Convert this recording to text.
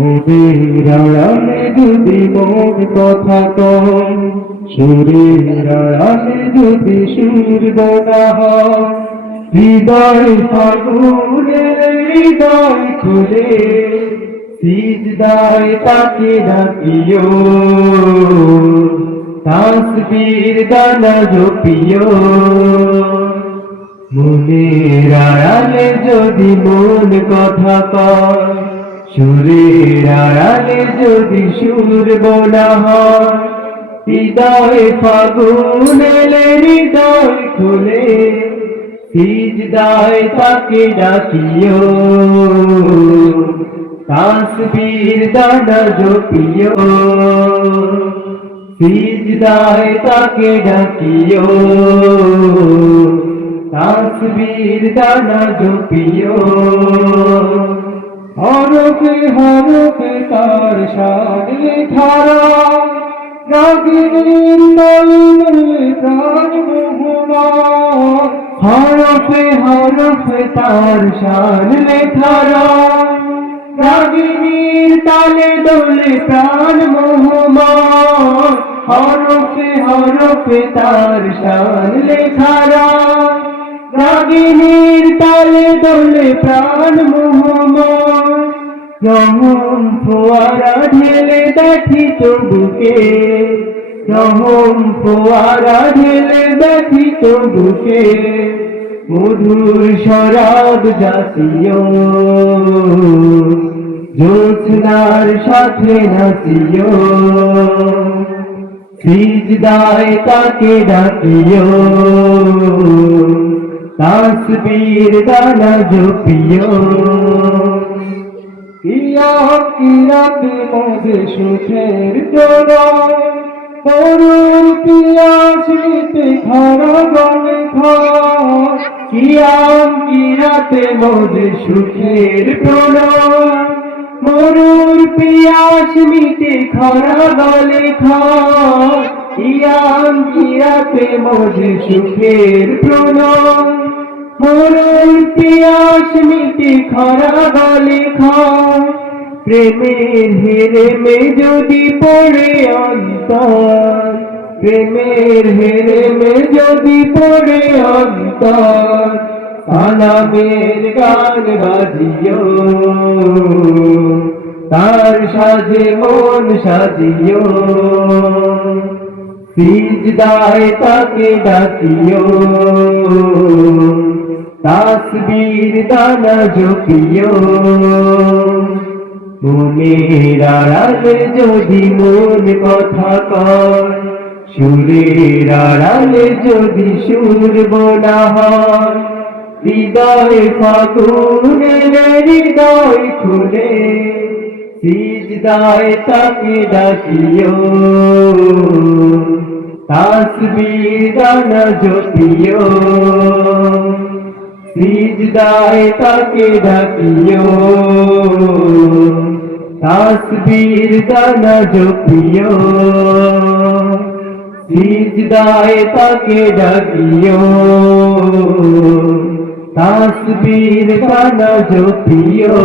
ওদের আড়ালে যদি মন কথা কয়, সুরের আড়ালে যদি সুর বোনা হয়, হৃদয় ফাগুনে হৃদয় খুলে সিজদায় তাকে ডাকিও, তাসবীর দানা জপিও। মনের আড়ালে যদি মন কথা কয়, সুরের আড়ালে যদি সুর বোনা হয়, হৃদয় ফাগুনে হৃদয় খুলে সিজদায় তাকে ডাকিও, তাসবীর দানা জপিও। সিজদায় তাকে ডাকিও, তাসবীর দানা জপিও। হরফে হরফে তার শান লেখারা, রাগিনীর তালে প্রাণ মোহমান। হরফে হরফে তার শান লেখারা, রাগিনীর তালে দোলে প্রাণ মোহমান। হরফে হরফে তার শান লেখারা, রাগিনীর তালে দোলে প্রাণ মোহমান। রহম ফোয়ারা ঢেলে দেখি তো বুকে, রহম ফোয়ারা ঢেলে দেখি তো বুকে, মধুর শরাব জাসিও, জ্যোৎস্নার সাথে নাচিও। সিজদায় তাকে ডাকিও, তাসবীর দানা জপিও। কিয়াম কিরাতে মধ্যে সুখের প্রলয়, করুণ পিয়াস নিতে খারা গলে খায়। কিয়াম কিরাতে মধ্যে সুখের প্রলয়, মরুর পিয়াস মিটে খরা গলে খায়। কিয়াম কিরাতে মধ্যে সুখের প্রলয়, মরুর পিয়াস মিটে খরা গলে খায়। প্রেমের হেরেমে যদি পড়ে অন্তর, প্রেমের হেরেমে যদি পড়ে অন্তর, সালামের গান বাজিও, তার সাজে মন সাজিও। সিজদায় তাকে ডাকিও, তাসবীর দানা জপিও। মনের আড়ালে যদি মন কথা কয়, সুরের আড়ালে যদি সুর বোনা হয়, হৃদয় ফাগুনে হৃদয় খুলে সিজদায় তাকে ডাকিও, তাসবীর দানা জপিও। সিজদায় তাকে ডাকিও, তাসবীর দানা জপিও। সিজদায় তাকে ডাকিও, তাসবীর দানা জপিও।